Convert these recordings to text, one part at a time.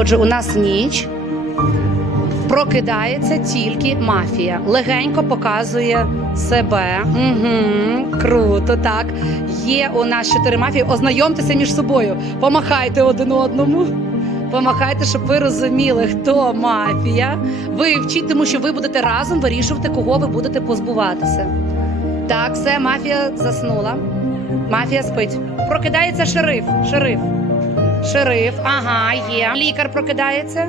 Отже, у нас ніч. Прокидається тільки мафія. Легенько показує себе. Угу, круто, так. Є у нас чотири мафії. Ознайомтеся між собою. Помахайте один одному. Помахайте, щоб ви розуміли, хто мафія. Ви вчіть, тому що ви будете разом вирішувати, кого ви будете позбуватися. Так, все, мафія заснула. Мафія спить. Прокидається шериф. Шериф. Шериф, ага, є. Лікар прокидається.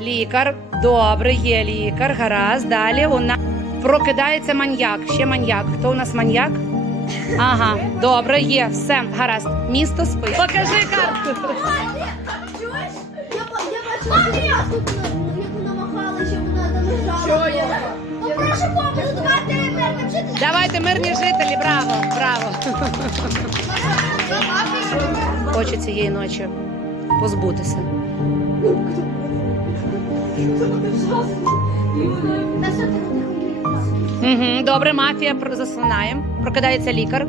Лікар. Добре, є лікар. Гаразд. Далі у нас прокидається маньяк. Ще маньяк. Хто у нас маньяк? Ага, добре, є. Все, гаразд. Місто спить. Покажи карту. Я, ба- я бачила яку як вона вона лежала. Давайте, мирні жителі, браво, браво. Хочу цієї ночі позбутися. Добре, мафія заслинає. Прокидається лікар.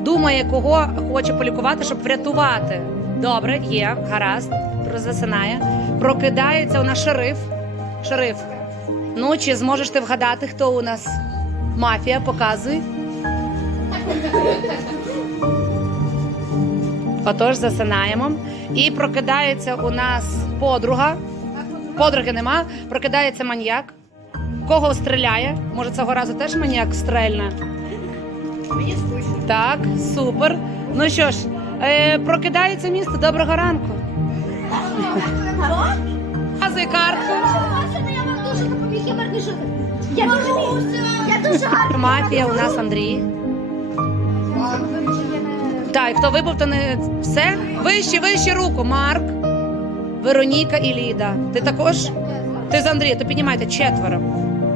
Думає, кого хоче полікувати, щоб врятувати. Добре, є, гаразд. Засинає. Прокидається у нас шериф. Шериф. Ну, чи зможеш ти вгадати, хто у нас мафія? Показуй. Отож, засинаємо. І прокидається у нас подруга. Подруги нема. Прокидається маньяк. Кого стріляє? Може, цього разу теж маньяк стрельне? Мені скучно. Так, супер. Ну що ж, е, прокидається місто. Доброго ранку. Показуй карту. Я дуже. Мафія у нас Андрій. Так, і хто вибув, то не все. Вище, вище руку. Марк, Вероніка і Ліда. Ти також? Ти з Андрія, то піднімайте четверо.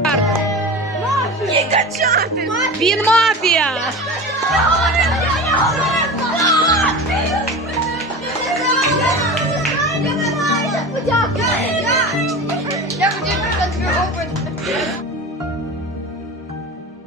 Карта. Він мафія!